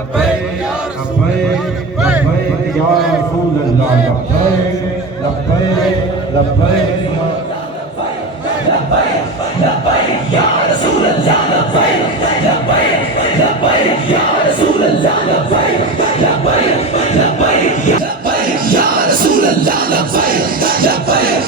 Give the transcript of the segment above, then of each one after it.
लब्बैक या रसूल अल्लाह लब्बैक लब्बैक लब्बैक या रसूल अल्लाह लब्बैक लब्बैक लब्बैक या रसूल अल्लाह लब्बैक लब्बैक लब्बैक या रसूल अल्लाह लब्बैक लब्बैक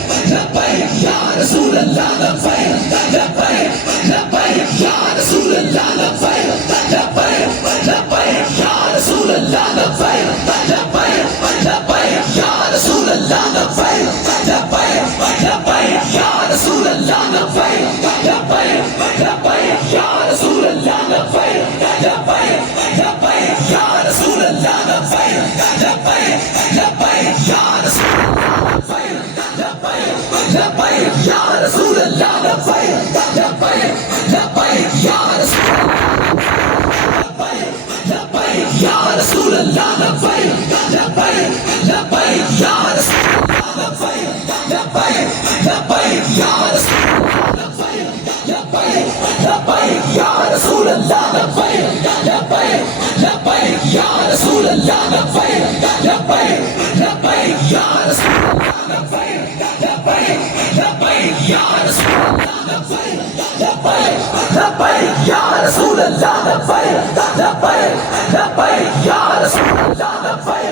लब्बैक या रसूल अल्लाह लब्बैक लब्बैक लब्बैक या रसूल अल्लाह लब्बैक लब्बैक लब्बैक या रसूल अल्लाह लब्बैक लब्बैक लब्बैक या रसूल अल्लाह लब्बैक लब्बैक लब्बैक या रसूल अल्लाह लब्बैक लब्बैक लब्बैक या रसूल अल्लाह लब्बैक लब्बैक लब्बैक या रसूल अल्लाह लब्बैक लब्बैक लब्बैक या रसूल लब्बैक या रसूल अल्लाह लब्बैक लब्बैक लब्बैक या रसूल अल्लाह लब्बैक लब्बैक लब्बैक या रसूल अल्लाह लब्बैक लब्बैक लब्बैक या रसूल अल्लाह लब्बैक लब्बैक लब्बैक या रसूल लब्बैक या रसूल लब्बैक या रसूल अल्लाह लब्बैक लब्बैक लब्बैक या रसूल अल्लाह लब्बैक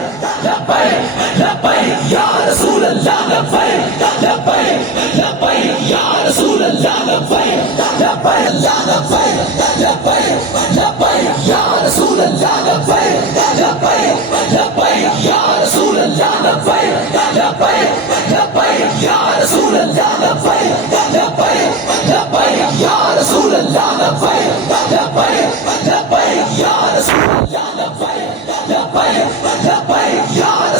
लब्बैक लब्बैक या रसूल अल्लाह लब्बैक लब्बैक लब्बैक या रसूल अल्लाह लब्बैक लब्बैक लब्बैक लब्बैक या रसूल अल्लाह लब्बैक लब्बैक लब्बैक या रसूल अल्लाह लब्बैक लब्बैक लब्बैक या रसूल अल्लाह लब्बैक लब्बैक लब्बैक या रसूल अल्लाह लब्बैक लब्बैक लब्बैक या रसूल अल्लाह लब्बैक लब्बैक लब्बैक